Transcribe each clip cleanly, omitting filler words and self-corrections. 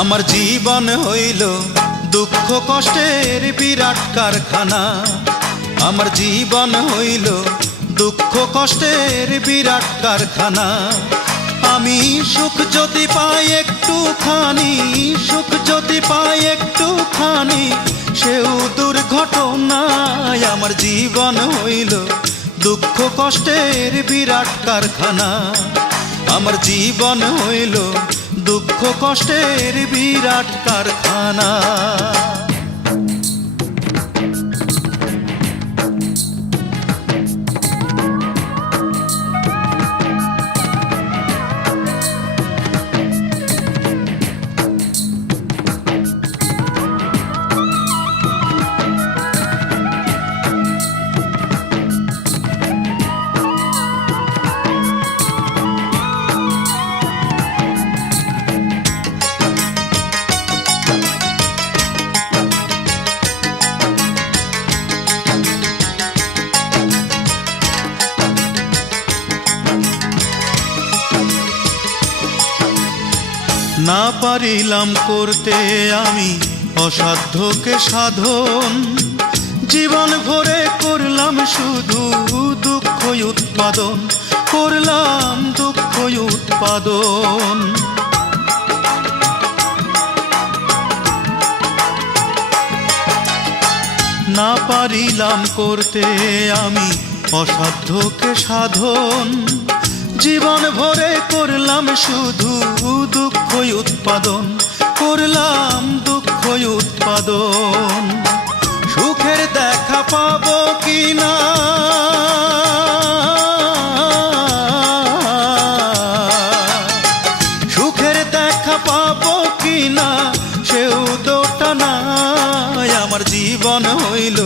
আমার জীবন হইল দুঃখ কষ্টের বিরাট কারখানা। আমার জীবন হইল দুঃখ কষ্টের বিরাট কারখানা। আমি সুখ যদি পাই একটুখানি, সুখ যদি পাই একটুখানি, সেও দুর্ঘটনায়। আমার জীবন হইল দুঃখ কষ্টের বিরাট কারখানা। আমার জীবন হইল দুঃখ কষ্টের বিরাট কারখানা। না পারিলাম করতে আমি অসাধ্যকে সাধন, জীবন ভরে করলাম শুধু দুঃখ উৎপাদন, করলাম দুঃখ উৎপাদন। না পারিলাম করতে আমি অসাধ্যকে সাধন, জীবন ভরে করলাম শুধু দুঃখ উৎপাদন, করলাম দুঃখ উৎপাদন। সুখের দেখা পাবো কিনা, সুখের দেখা পাবো কিনা, সেও দোটা নাই। আমার জীবন হইল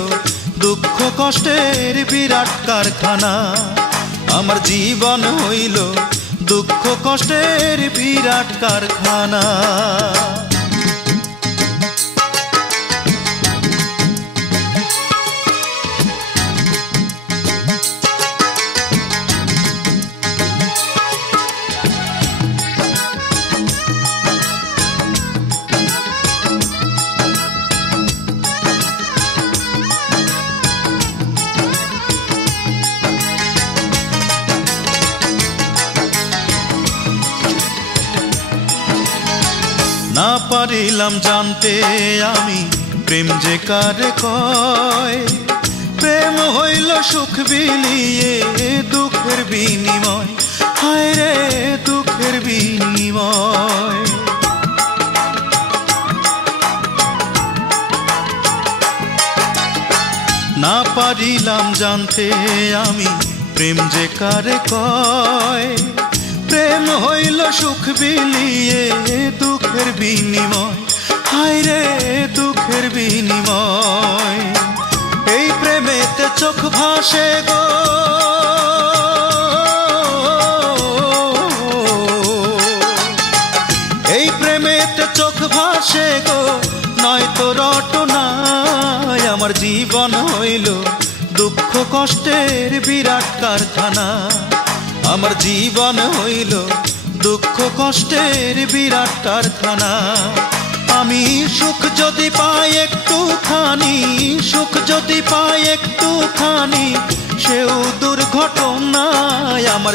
দুঃখ কষ্টের বিরাট কারখানা। আমার জীবন হইল দুঃখ কষ্টের বিরাট কারখানা। না পারিলাম জানতে আমি প্রেম যে কারে কয়, প্রেম হইল সুখ বিলিয়ে দুঃখের বিনিময়, হায় রে দুঃখের বিনিময়। না পারিলাম জানতে আমি প্রেম যে কারে কয়, প্রেম হইল সুখ বিলিয়ে দুঃখের বিনিময়, হায় রে দুঃখের বিনিময়। এই প্রেমেতে চোখ ভাসে গো, এই প্রেমেতে চোখ ভাসে গো, নয়তো রটনায়। আমার জীবন হইল দুঃখ কষ্টের বিরাট কারখানা। আমার জীবন হইল দুঃখ কষ্টের বিরাট কারখানা। আমি সুখ যদি পাই একটুখানি, সুখ যদি পাই একটুখানি, সেও দুর্ঘটনায়। আমার